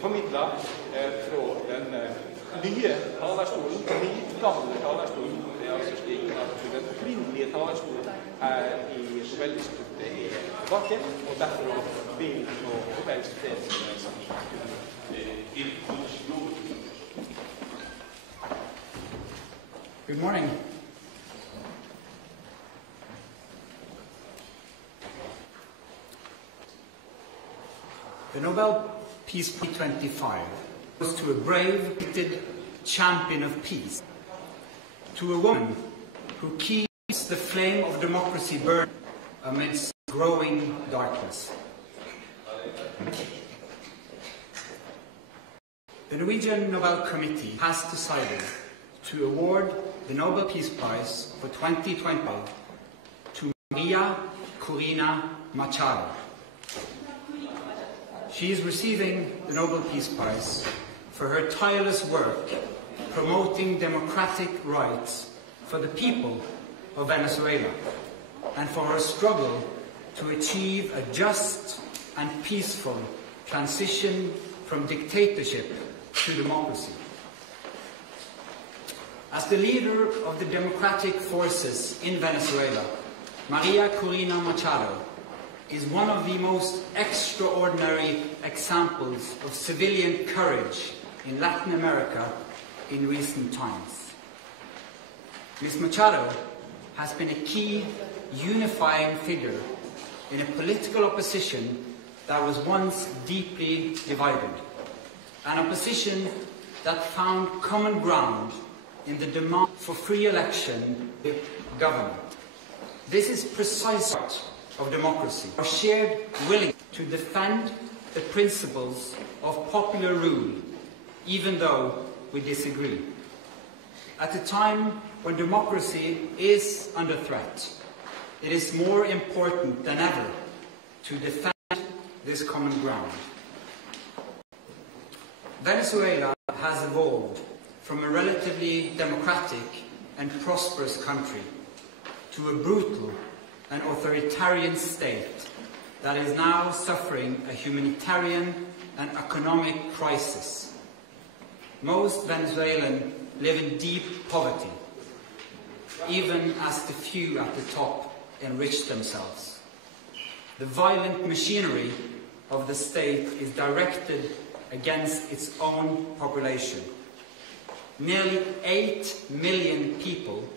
formidlet fra den nye talerstolen, gamle talerstolen. Det altså slik at den opprinnelige talerstolen her i Nobel-instituttet tilbake, og derfor vil nå Nobels fredspris. Good morning. The Nobel Peace Prize 25 goes to a brave, gifted champion of peace, to a woman who keeps the flame of democracy burning amidst growing darkness. The Norwegian Nobel Committee has decided to award the Nobel Peace Prize for 2020 to Maria Corina Machado. She is receiving the Nobel Peace Prize for her tireless work promoting democratic rights for the people of Venezuela and for her struggle to achieve a just and peaceful transition from dictatorship to democracy. As the leader of the democratic forces in Venezuela, Maria Corina Machado is one of the most extraordinary examples of civilian courage in Latin America in recent times. Ms. Machado has been a key unifying figure in a political opposition that was once deeply divided, an opposition that found common ground in the demand for free election of government. This is precisely of democracy, our shared willingness to defend the principles of popular rule, even though we disagree. At a time when democracy is under threat, it is more important than ever to defend this common ground. Venezuela has evolved from a relatively democratic and prosperous country to a brutal and authoritarian state that is now suffering a humanitarian and economic crisis. Most Venezuelans live in deep poverty, even as the few at the top enrich themselves. The violent machinery of the state is directed against its own population. Nearly 8 million people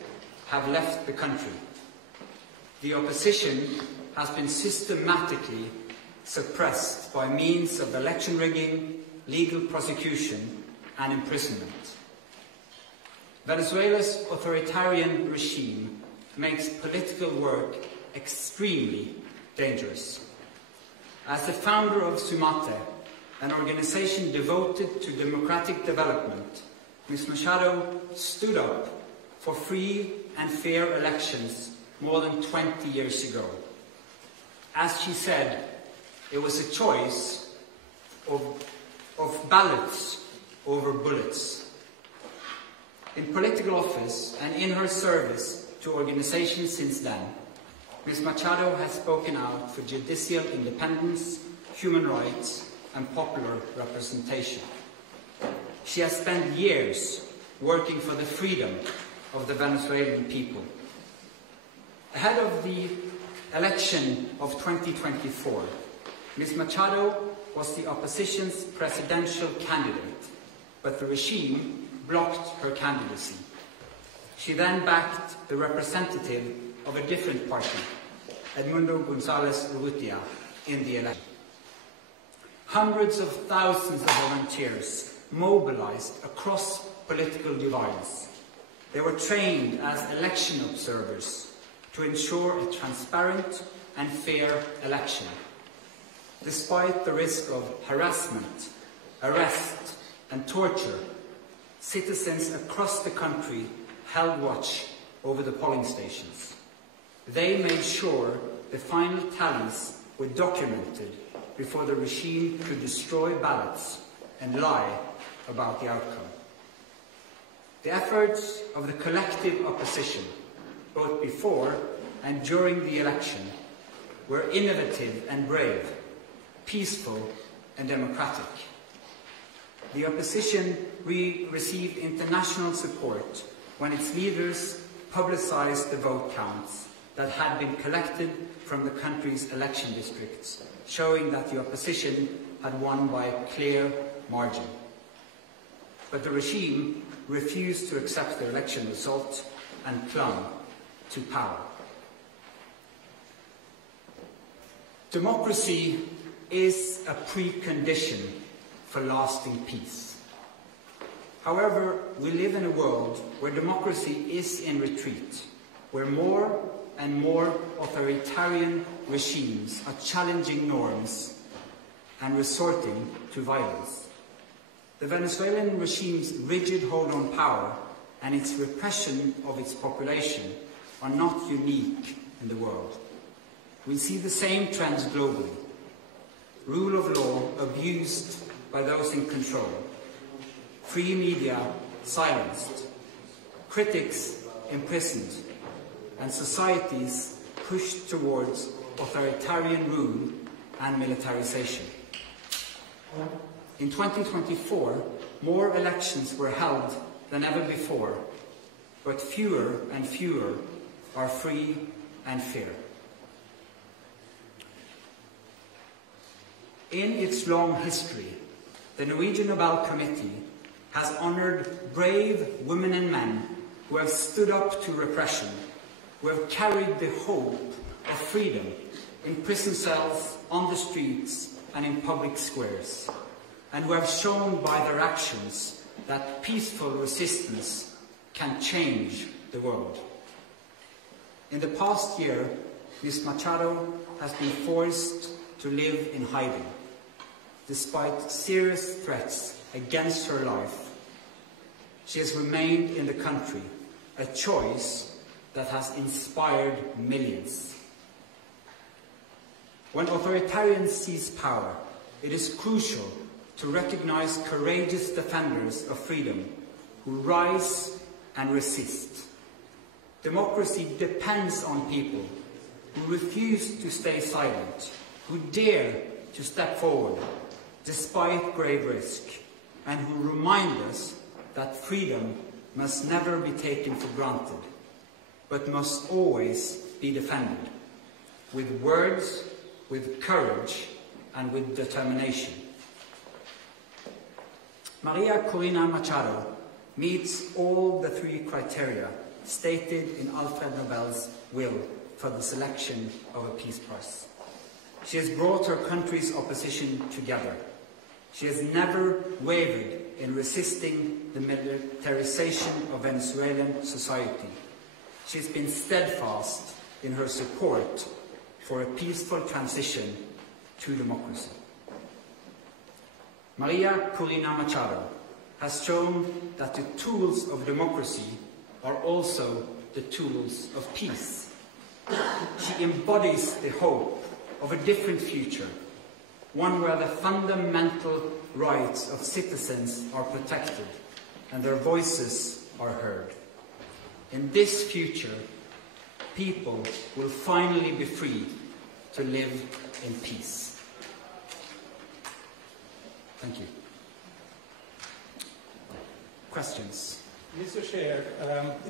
have left the country. The opposition has been systematically suppressed by means of election rigging, legal prosecution, and imprisonment. Venezuela's authoritarian regime makes political work extremely dangerous. As the founder of Sumate, an organization devoted to democratic development, Ms. Machado stood up for free and fair elections more than 20 years ago. As she said, it was a choice of ballots over bullets. In political office and in her service to organizations since then, Ms. Machado has spoken out for judicial independence, human rights, and popular representation. She has spent years working for the freedom of the Venezuelan people. Ahead of the election of 2024, Ms. Machado was the opposition's presidential candidate, but the regime blocked her candidacy. She then backed the representative of a different party, Edmundo González Urrutia, in the election. Hundreds of thousands of volunteers mobilized across political divides. They were trained as election observers to ensure a transparent and fair election. Despite the risk of harassment, arrest, and torture, citizens across the country held watch over the polling stations. They made sure the final tallies were documented before the regime could destroy ballots and lie about the outcome. The efforts of the collective opposition, both before and during the election, were innovative and brave, peaceful and democratic. the opposition received international support when its leaders publicized the vote counts that had been collected from the country's election districts, showing that the opposition had won by a clear margin. But the regime refused to accept the election result and clung to power. Democracy is a precondition for lasting peace. However, we live in a world where democracy is in retreat, where more and more authoritarian regimes are challenging norms and resorting to violence. The Venezuelan regime's rigid hold on power and its repression of its population are not unique in the world. We see the same trends globally. Rule of law abused by those in control. Free media silenced. Critics imprisoned. And societies pushed towards authoritarian rule and militarization. In 2024, more elections were held than ever before, but fewer and fewer are free and fair. In its long history, the Norwegian Nobel Committee has honored brave women and men who have stood up to repression, who have carried the hope of freedom in prison cells, on the streets, and in public squares, and who have shown by their actions that peaceful resistance can change the world. In the past year, Ms. Machado has been forced to live in hiding. Despite serious threats against her life, she has remained in the country, a choice that has inspired millions. When authoritarians seize power, it is crucial to recognize courageous defenders of freedom who rise and resist. Democracy depends on people who refuse to stay silent, who dare to step forward despite grave risk, and who remind us that freedom must never be taken for granted, but must always be defended, with words, with courage, and with determination. Maria Corina Machado meets all the three criteria stated in Alfred Nobel's will for the selection of a Peace Prize. She has brought her country's opposition together. She has never wavered in resisting the militarization of Venezuelan society. She has been steadfast in her support for a peaceful transition to democracy. Maria Corina Machado has shown that the tools of democracy are also the tools of peace. She embodies the hope of a different future, one where the fundamental rights of citizens are protected and their voices are heard. In this future, people will finally be free to live in peace. Thank you. Questions? Mr. Chair,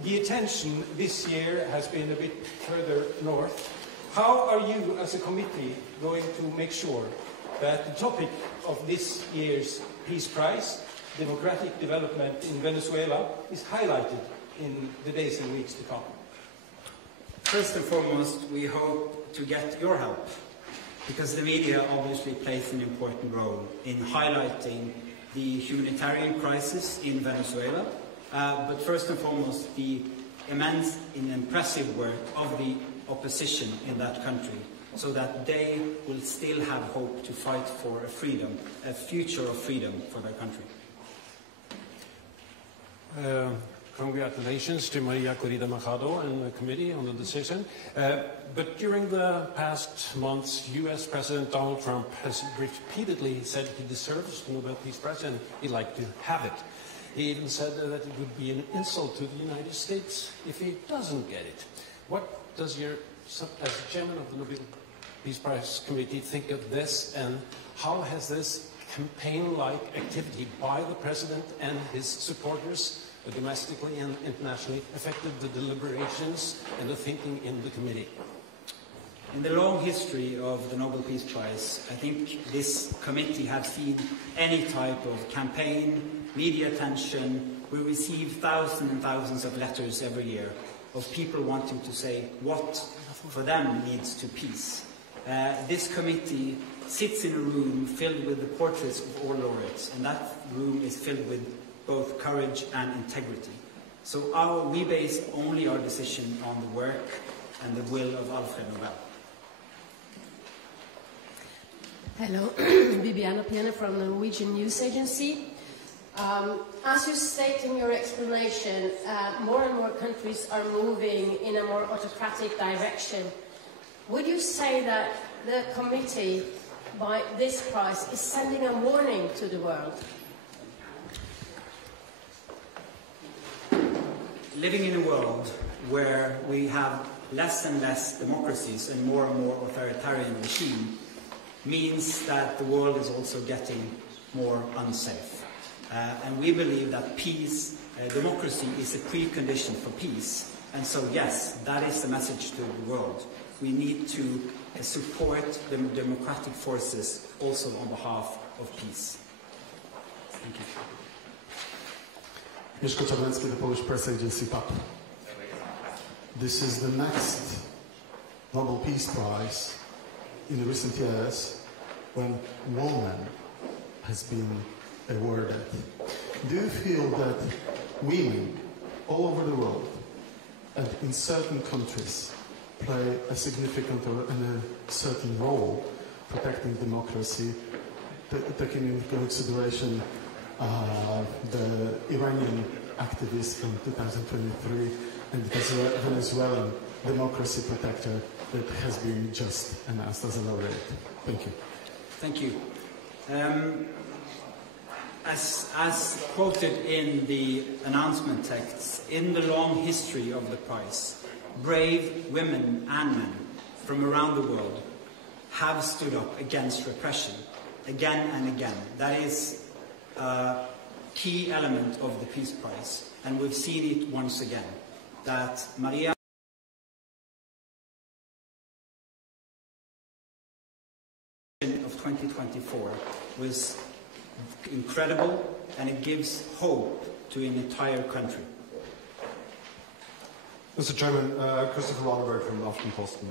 the attention this year has been a bit further north. How are you as a committee going to make sure that the topic of this year's Peace Prize, democratic development in Venezuela, is highlighted in the days and weeks to come? First and foremost, we hope to get your help, because the media obviously plays an important role in highlighting the humanitarian crisis in Venezuela, but first and foremost, the immense and impressive work of the opposition in that country, so that they will still have hope to fight for a freedom, a future of freedom for their country. Congratulations to Maria Corina Machado and the committee on the decision. But during the past months, US President Donald Trump has repeatedly said he deserves the Nobel Peace Prize and he'd like to have it. He even said that it would be an insult to the United States if he doesn't get it. What does your, as chairman of the Nobel Peace Prize Committee, think of this, and how has this campaign-like activity by the president and his supporters, domestically and internationally, affected the deliberations and the thinking in the committee? In the long history of the Nobel Peace Prize, I think this committee has seen any type of campaign, media attention. We receive thousands and thousands of letters every year of people wanting to say what for them leads to peace. This committee sits in a room filled with the portraits of all laureates, and that room is filled with both courage and integrity. So we base only our decision on the work and the will of Alfred Nobel. Hello, Bibiana Piena from the Norwegian News Agency. As you state in your explanation, more and more countries are moving in a more autocratic direction. Would you say that the committee, by this prize, is sending a warning to the world? Living in a world where we have less and less democracies and more authoritarian regime means that the world is also getting more unsafe. And we believe that peace, democracy is a precondition for peace. And so, yes, that is the message to the world. We need to support the democratic forces also on behalf of peace. Thank you. Mieszko Czarnecki, the Polish press agency PAP. This is the next Nobel Peace Prize in the recent years when woman has been awarded. Do you feel that women all over the world and in certain countries play a significant or a certain role protecting democracy, taking into consideration the Iranian activist from 2023 and the Venezuelan democracy protector that has been just announced as a laureate? Thank you. Thank you. As quoted in the announcement texts, in the long history of the prize, brave women and men from around the world have stood up against repression again and again. That is a key element of the Peace Prize, and we've seen it once again, that Maria of 2024 was incredible, and it gives hope to an entire country. Mr. Chairman, Christopher Ronneberg from Aftenposten.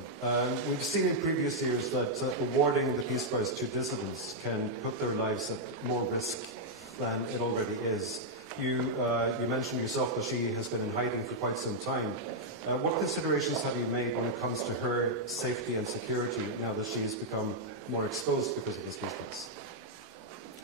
We've seen in previous years that awarding the Peace Prize to dissidents can put their lives at more risk than it already is. You mentioned yourself that she has been in hiding for quite some time. What considerations have you made when it comes to her safety and security now that she has become more exposed because of this Peace Prize?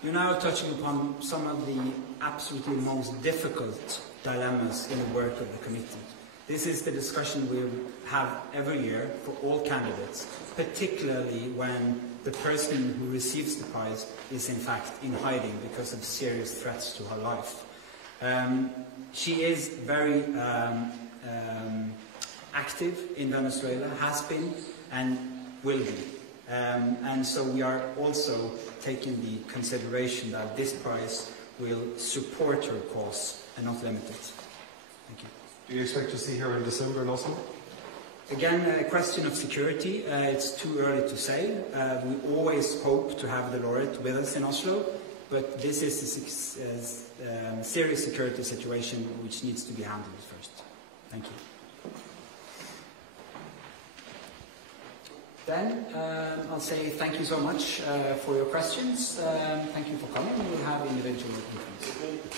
You're now touching upon some of the absolutely most difficult dilemmas in the work of the committee. This is the discussion we have every year for all candidates, particularly when the person who receives the prize is in fact in hiding because of serious threats to her life. She is very active in Venezuela, has been and will be. And so we are also taking the consideration that this prize will support her cause and not limit it. Thank you. Do you expect to see her in December in Oslo? Again, a question of security. It's too early to say. We always hope to have the laureate with us in Oslo, but this is a serious security situation which needs to be handled first. Thank you. Then I'll say thank you so much for your questions. Thank you for coming. We'll have individual meetings.